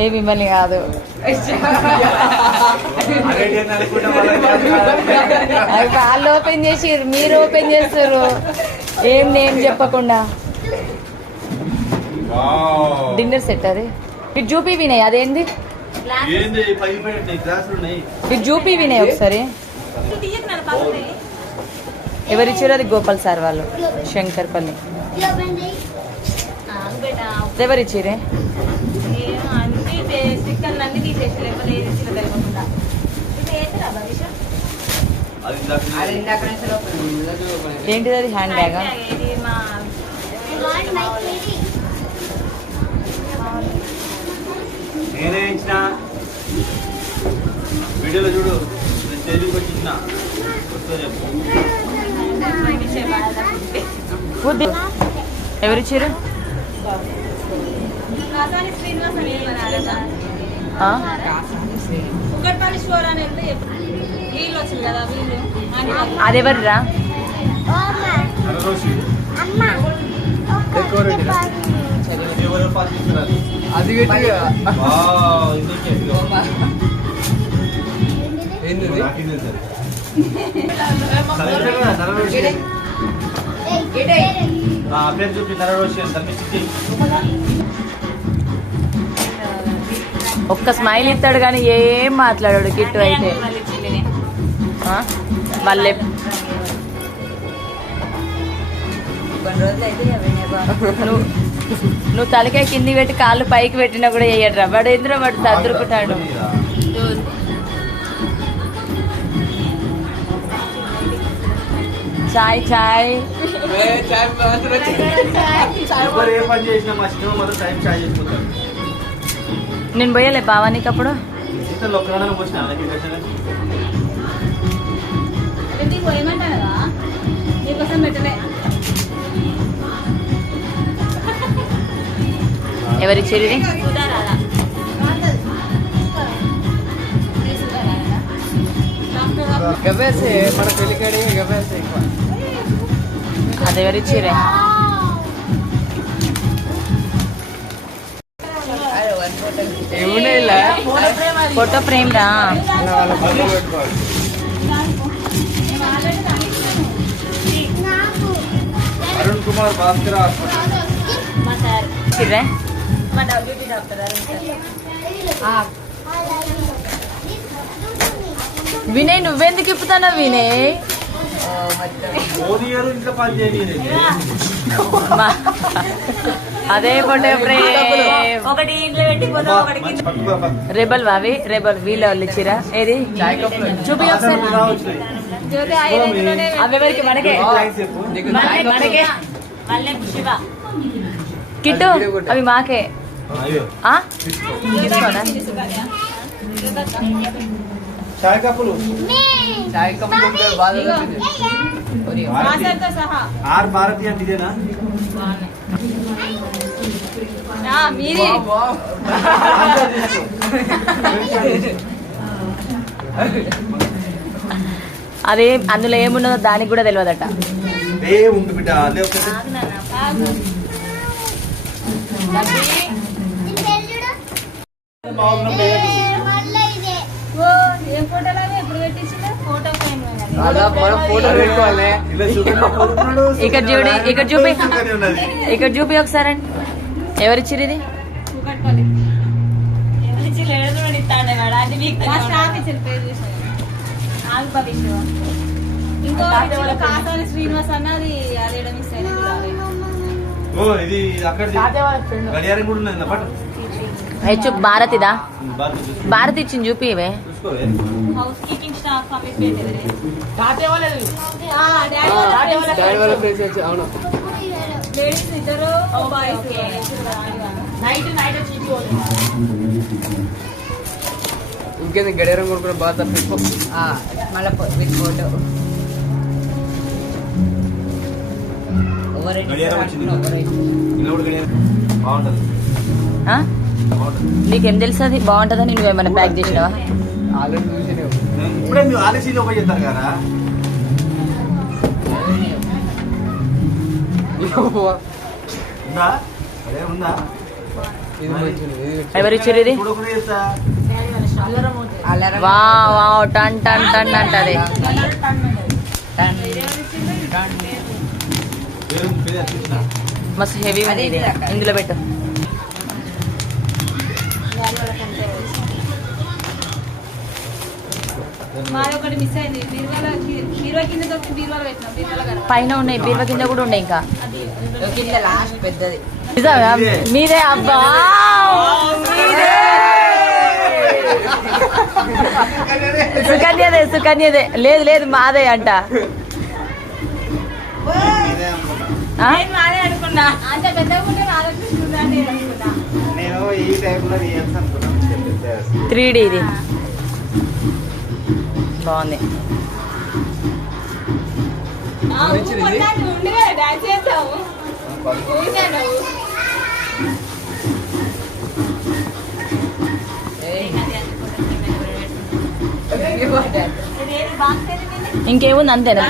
ఏ మిమ్మల్ని కాదు. వాళ్ళు ఓపెన్ చేసి మీరు ఓపెన్ చేస్తారు ఏం నేను చెప్పకుండా. డిన్నర్ సెట్ అది. ఇటు చూపి వినయ్ అదేంది? ఏంది పై పై గ్లాసులు ఉన్నాయి. ఇటు చూపి వినయ్ ఒకసారి. ఎవరిచ్చారు అది? గోపాల్ సార్ వాళ్ళు. శంకర్పల్లి. ఎవరిచ్చిరే అది ఇందాక ఏంటిది అది? హ్యాండ్ బ్యాగా నేనే ఇచ్చిన. వీడియోలో చూడు నేను స్టేజ్కి వచ్చి ఇచ్చిన వస్తా చెప్పు. ఫుడ్ ఎవరిచ్చారు? అని అది ఎవరిరా నరరోషి ఎవరు ఫాస్ట్ ఒక్క స్మైల్ ఇస్తాడు కానీ ఏం మాట్లాడాడు కిట్టు అయితే? మళ్ళీ నువ్వు నువ్వు తలకాయ కింది పెట్టి కాళ్ళు పైకి పెట్టినా కూడా వేయడ్రా? వాడు ఎందులో వాడు సర్దుకుంటాడు చాయ్ చాయ్. చాయ్ చేసుకుంటారు నేను పోయలే బావా నీకు అప్పుడు ఇతరులు ఒక్కడనే వచ్చిన అలాగే పెట్టాను. ఇంటికి పోయమంటాను కదా? ఫోటో ఫ్రేమ్ రా వాళ్ళ ఫోటో పెట్టుకోవాలి అరుణ్ కుమార్ భాస్కర్ హాస్పిటల్ మా సార్ చిర్రే మా డబ్ల్యూటీ డాక్టర్ వినయ్ నువ్వెందుకు ఇప్పుతానా వినయ్? ఫోన్ ఇయర్ ఇంట్లో పని చేయలేదు మా- అదే ఫోటో ఫ్రేమ్ ఒకటి ఇంట్లో పెట్టిపోతాం ఒకటి. రెబల్ వావి రెబల్ వీళ్ళ వాళ్ళు ఇచ్చిరా? ఏది? చూపి అవి ఎవరికి మనకే. మనకే కిట్టు అవి మాకే. చాయ్ కప్పులు. కప్పులు ఆర్ భారతి అంటే ఇదేనా మీరే అదే అందులో ఏమున్నదో దానికి కూడా తెలియదట బిడ్డ అదే. ఇక్కడ చూడు, ఇక్కడ చూపి. ఇక్కడ చూపి ఒకసారి ఎవరిచ్చిరు ఇది? ఇంకో ఇచ్చిన కాసాని శ్రీనివాస్ అన్న అది అదేయడం మిస్ అయినది ఓ ఇది అక్కడ గడియారం కూడా ఉన్నది నా పట్టు హెచ్చు భారతిదా. భారతి ఇచ్చింది చూపి ఇవే. అవును. లేడీస్ ఇద్దరు బాయ్స్ నైట్ నైట్ వచ్చి ఇంకేంది గడియారం కొనుక్కున్న బాధ తప్పిపో మళ్ళీ విత్ ఫోటో బాగుంటది. బాగుంటది. నీకేం తెలుసు అది? బాగుంటుందని నువ్వేమైనా ప్యాక్ చేసినావా. ఆల్రెడీ ఉందా? అదే ఉందా? ఇది మంచిది ఇది ఎవరు ఇచ్చారు ఇది? వా టన్ టన్ టన్ అంటది. మస్తు హెవీ ఉంది ఇది. ఇందులో పెట్టు. మాది ఒకటి మిస్ అయింది. బీరువాల బీరువా కింద దొరికి బీరువాలో పెట్టినాం. బీరువాలో కదా పైన ఉన్నాయి. బీరువా కింద కూడా ఉన్నాయి ఇంకా. అది లాస్ట్ పెద్దది. నిజంగా? మీదే? అబ్బా! మీదే! సుకన్యదే సుకన్యదే. లేదు లేదు మాదే అంట. త్రీ డి ఇది. బాగుంది? ఇంకేముంది అంతేనా?